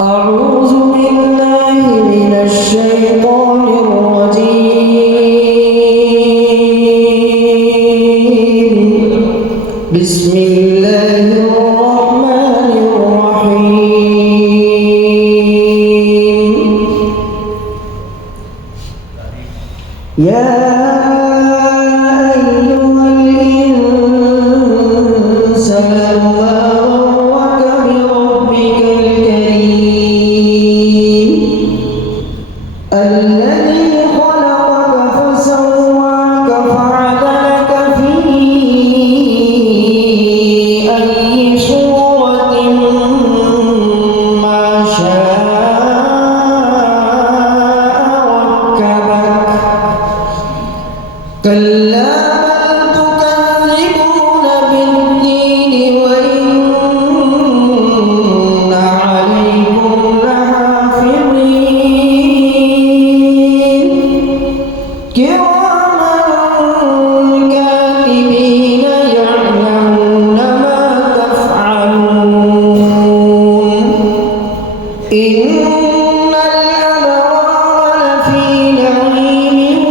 أعوذ بالله من الشيطان الرجيم. بسم الله الرحمن الرحيم. يا أيها الإنسان ما غرك بربك الكريم الذي خلقك فسواك فعدلك في أي صورة ما شاء ركبك. كلا بل تكذبون بالدين وإن عليكم لحافظين كراما كاتبين يعلمون ما تفعلون. إن الأبرار لفي نعيم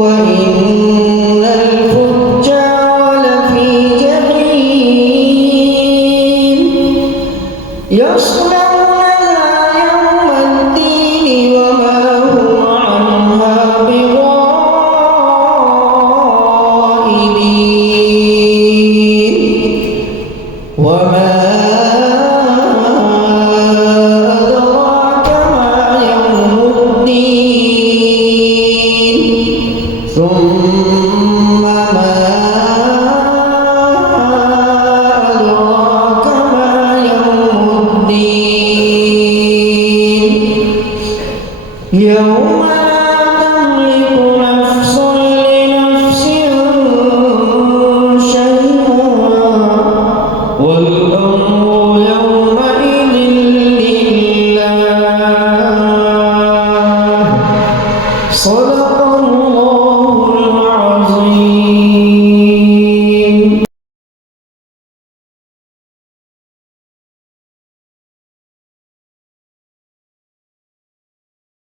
وإن الفجار لفي جحيم يصلونها يوم الدين وما هم عنها بغائبين. وما أدراك ما يوم الدين. ثم ما أدراك ما يوم الدين. يوم